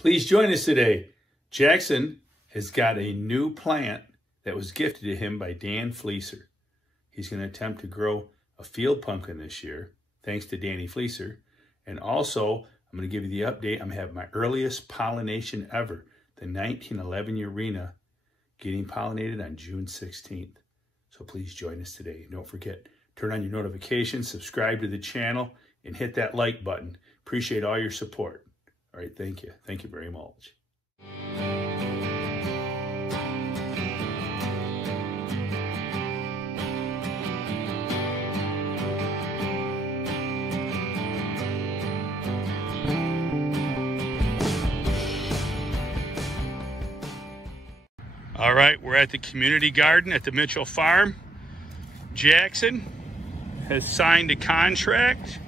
Please join us today. Jackson has got a new plant that was gifted to him by Dan Fleeser. He's going to attempt to grow a field pumpkin this year, thanks to Danny Fleeser. And also, I'm going to give you the update. I'm having my earliest pollination ever, the 1911 Urena, getting pollinated on June 16th. So please join us today. Don't forget, turn on your notifications, subscribe to the channel, and hit that like button. Appreciate all your support. All right, thank you. Thank you very much. All right, we're at the community garden at the Mitchell farm. Jackson has signed a contract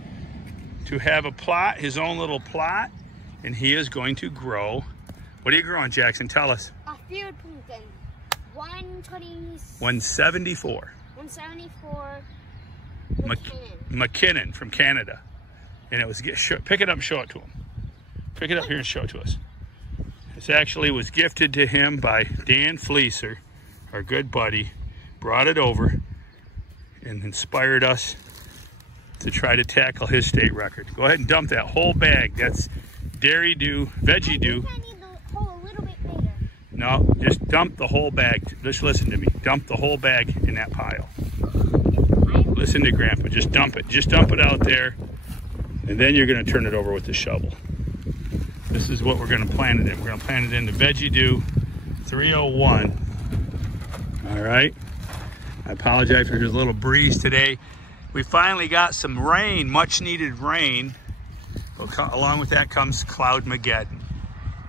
to have a plot, his own little plot, and he is going to grow. What are you growing, Jackson? Tell us. A field pumpkin. 174. 174. McKinnon from Canada. And it was, pick it up and show it to him. Pick it up here and show it to us. This actually was gifted to him by Dan Fleeser, our good buddy. Brought it over and inspired us to try to tackle his state record. Go ahead and dump that whole bag. That's dairy do, veggie do. I need the hole a little bit bigger. No, just dump the whole bag. Just listen to me. Dump the whole bag in that pile. Listen to Grandpa. Just dump it. Just dump it out there. And then you're going to turn it over with the shovel. This is what we're going to plant it in. We're going to plant it in the Veggie Do 301. All right. I apologize for this little breeze today. We finally got some rain, much needed rain. But along with that comes Cloud-mageddon.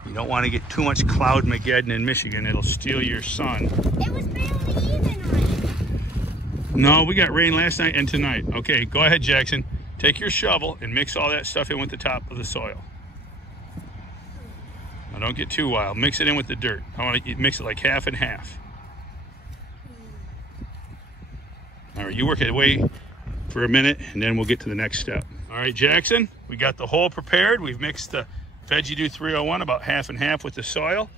You don't want to get too much Cloud-mageddon in Michigan. It'll steal your sun. It was barely even rain. No, we got rain last night and tonight. Okay, go ahead, Jackson. Take your shovel and mix all that stuff in with the top of the soil. Now, don't get too wild. Mix it in with the dirt. I want to mix it like half and half. All right, you work it away for a minute, and then we'll get to the next step. All right, Jackson, we got the hole prepared. We've mixed the Veggie Do 301 about half and half with the soil.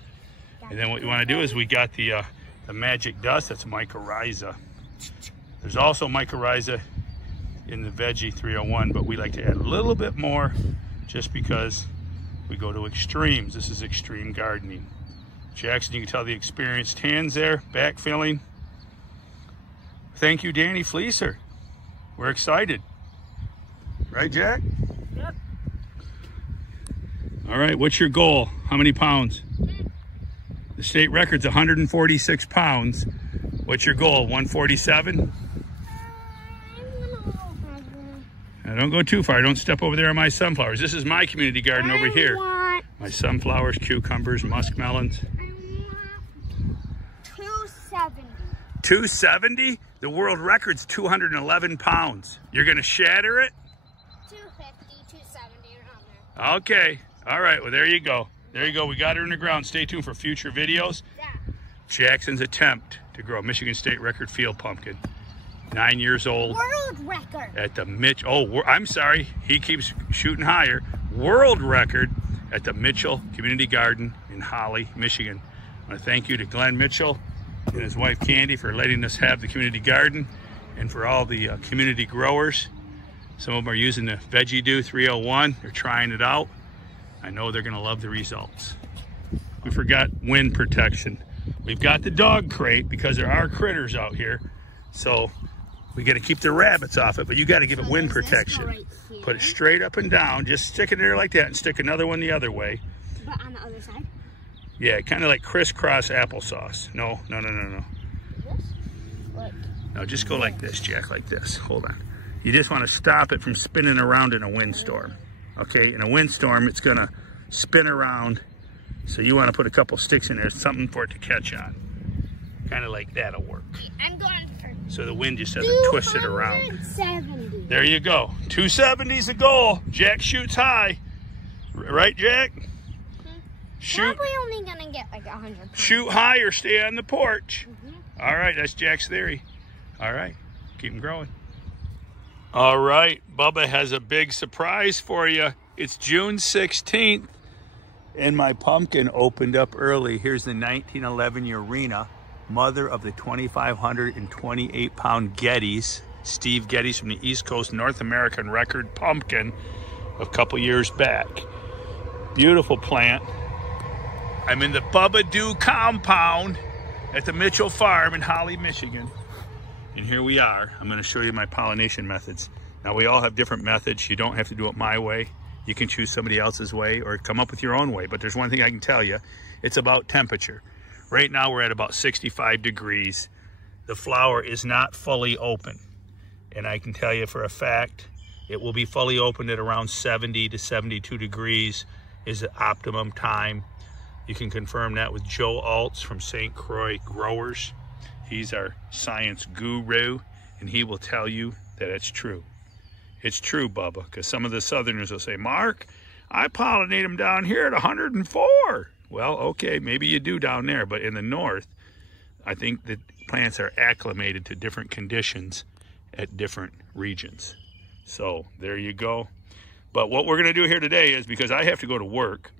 And then what you want to do is we got the magic dust. That's mycorrhiza. There's also mycorrhiza in the Veggie 301, but we like to add a little bit more just because we go to extremes. This is extreme gardening. Jackson, you can tell the experienced hands there, backfilling. Thank you, Danny Fleeser. We're excited. Right, Jack? Yep. All right, what's your goal? How many pounds? The state record's 146 pounds. What's your goal, 147? Now, don't go too far. Don't step over there on my sunflowers. This is my community garden over here. My sunflowers, cucumbers, muskmelons. 270. 270? The world record's 211 pounds. You're going to shatter it? 250, 270, around there. Okay. All right. Well, there you go. There you go. We got her in the ground. Stay tuned for future videos. Yeah. Jackson's attempt to grow a Michigan State record field pumpkin. 9 years old. World record. At the Mitchell. Oh, I'm sorry. He keeps shooting higher. World record at the Mitchell Community Garden in Holly, Michigan. I want to thank you to Glenn Mitchell and his wife Candy for letting us have the community garden, and for all the community growers. Some of them are using the Veggie Do 301. They're trying it out. I know they're going to love the results. We forgot wind protection. We've got the dog crate because there are critters out here. So we got to keep the rabbits off it, but you got to give it wind protection. Right, put it straight up and down. Just stick it in there like that and stick another one the other way. But on the other side? Yeah, kind of like crisscross applesauce. No. This? Like. No, just go like this, Jack, like this. Hold on. You just want to stop it from spinning around in a windstorm. Okay, in a windstorm, it's going to spin around. So you want to put a couple sticks in there, something for it to catch on. Kind of like that'll work. I'm going for so the wind just doesn't twist it around. 270. There you go. 270 is the goal. Jack shoots high. Right, Jack? Shoot. Probably only gonna get like 100 pounds. Shoot high or stay on the porch. All right, that's Jack's theory. All right, keep them growing. All right, Bubba has a big surprise for you. It's June 16th, And my pumpkin opened up early. Here's the 1911 Urena, mother of the 2,528 pound Geddes, Steve Geddes from the East Coast, North American record pumpkin a couple years back. Beautiful plant. I'm in the Bubba Doo compound at the Mitchell Farm in Holly, Michigan. And here we are. I'm going to show you my pollination methods. Now, we all have different methods. You don't have to do it my way. You can choose somebody else's way or come up with your own way. But there's one thing I can tell you. It's about temperature. Right now, we're at about 65 degrees. The flower is not fully open. And I can tell you for a fact, it will be fully opened at around 70 to 72 degrees is the optimum time. You can confirm that with Joe Altz from St. Croix Growers. He's our science guru, and he will tell you that it's true. It's true, Bubba, because some of the Southerners will say, Mark, I pollinate them down here at 104. Well, okay, maybe you do down there, but in the north, I think that plants are acclimated to different conditions at different regions. So there you go. But what we're going to do here today is, because I have to go to work,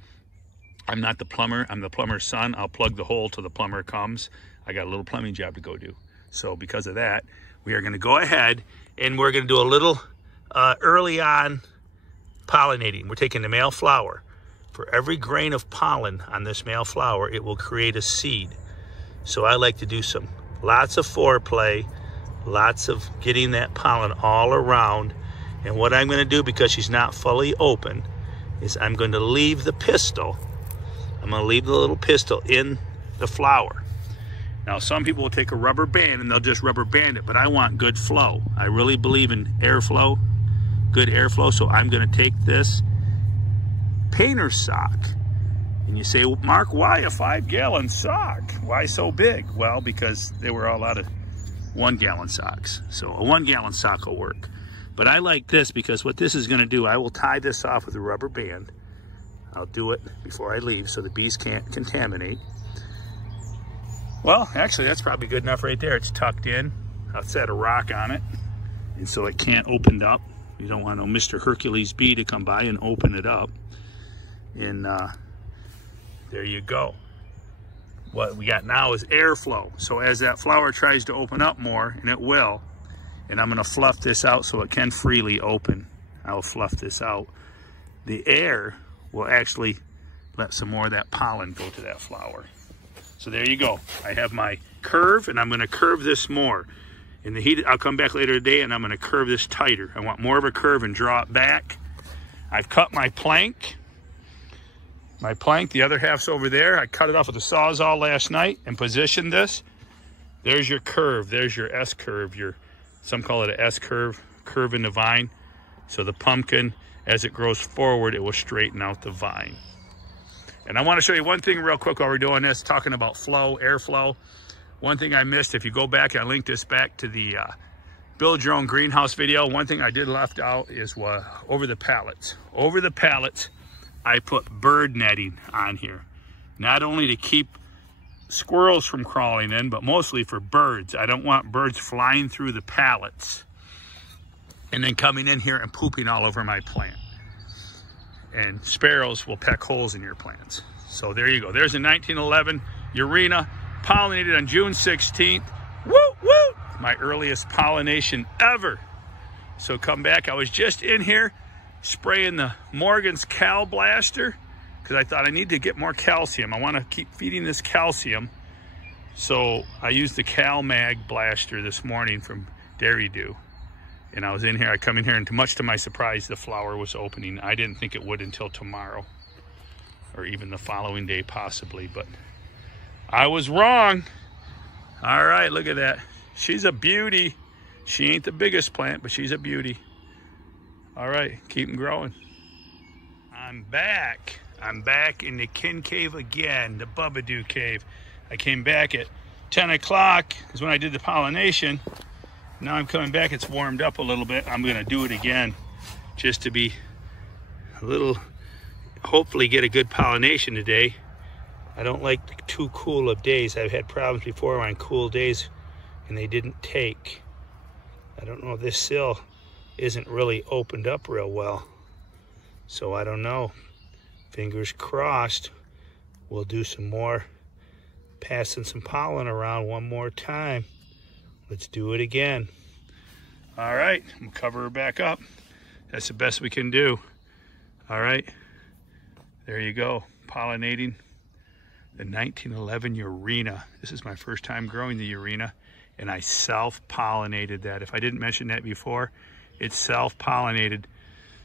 I'm not the plumber, I'm the plumber's son. I'll plug the hole till the plumber comes. I got a little plumbing job to go do. So because of that, we are going to go ahead and we're going to do a little early on pollinating. We're taking the male flower. For every grain of pollen on this male flower, it will create a seed. So I like to do lots of foreplay, lots of getting that pollen all around. And what I'm going to do, because she's not fully open, is I'm going to leave the pistil. I'm going to leave the little pistil in the flower. Now, some people will take a rubber band and they'll just rubber band it, but I want good flow. I really believe in airflow, good airflow. So I'm going to take this painter's sock. And you say, well, Mark, why a 5-gallon sock? Why so big? Well, because they were all out of 1-gallon socks. So a 1-gallon sock will work. But I like this because what this is going to do, I will tie this off with a rubber band. I'll do it before I leave so the bees can't contaminate. Well, actually, that's probably good enough right there. It's tucked in. I'll set a rock on it, and so it can't open up. You don't want no Mr. Hercules bee to come by and open it up. And there you go. What we got now is airflow. So as that flower tries to open up more, and it will, and I'm going to fluff this out so it can freely open. I'll fluff this out. The air will actually let some more of that pollen go to that flower. So there you go. I have my curve, and I'm going to curve this more. In the heat, I'll come back later today, and I'm going to curve this tighter. I want more of a curve and draw it back. I've cut my plank. My plank, the other half's over there. I cut it off with a Sawzall last night and positioned this. There's your curve. There's your S-curve. Some call it an S-curve, curve in the vine. So the pumpkin, as it grows forward, it will straighten out the vine. And I want to show you one thing real quick while we're doing this, talking about flow, airflow. One thing I missed, if you go back, I linked this back to the build your own greenhouse video. One thing I did left out is over the pallets. Over the pallets, I put bird netting on here. Not only to keep squirrels from crawling in, but mostly for birds. I don't want birds flying through the pallets and then coming in here and pooping all over my plant. And sparrows will peck holes in your plants. So there you go. There's a 1911 Urena, pollinated on June 16th. Woo, woo! My earliest pollination ever. So come back. I was just in here spraying the Morgan's Cal Blaster because I thought I need to get more calcium. I want to keep feeding this calcium. So I used the Cal Mag Blaster this morning from Dairy Dew. And I was in here, I come in here, and much to my surprise, the flower was opening. I didn't think it would until tomorrow, or even the following day possibly, but I was wrong. All right, look at that. She's a beauty. She ain't the biggest plant, but she's a beauty. All right, keep them growing. I'm back. I'm back in the Kin Cave again, the Bubba Doo Cave. I came back at 10 o'clock is when I did the pollination. Now I'm coming back, it's warmed up a little bit. I'm gonna do it again just to be a little, hopefully get a good pollination today. I don't like too cool of days. I've had problems before on cool days and they didn't take. I don't know, this sill isn't really opened up real well. So I don't know. fingers crossed, we'll do some more, passing some pollen around one more time. Let's do it again. All right, we'll cover her back up. That's the best we can do. All right, there you go, pollinating the 1911 Urena. This is my first time growing the Urena, and I self-pollinated that. If I didn't mention that before, it's self-pollinated.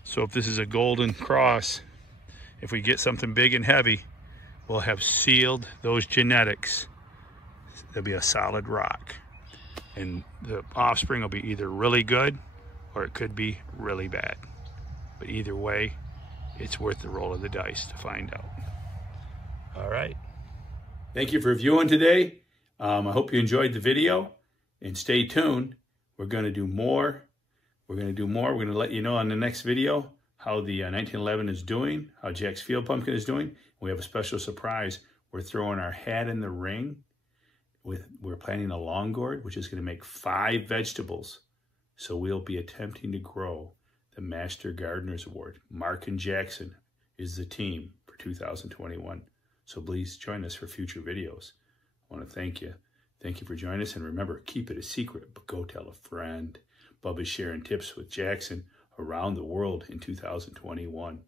So if this is a golden cross, if we get something big and heavy, we'll have sealed those genetics. There'll be a solid rock. And the offspring will be either really good or it could be really bad. But either way, it's worth the roll of the dice to find out. All right. Thank you for viewing today. I hope you enjoyed the video, and stay tuned. We're going to do more. We're going to let you know on the next video how the 1911 is doing, how Jack's field pumpkin is doing. We have a special surprise. We're throwing our hat in the ring. We're planting a long gourd, which is going to make 5 vegetables. So we'll be attempting to grow the Master Gardeners Award. Mark and Jackson is the team for 2021. So please join us for future videos. I want to thank you. Thank you for joining us. And remember, keep it a secret, but go tell a friend. Bubba's sharing tips with Jackson around the world in 2021.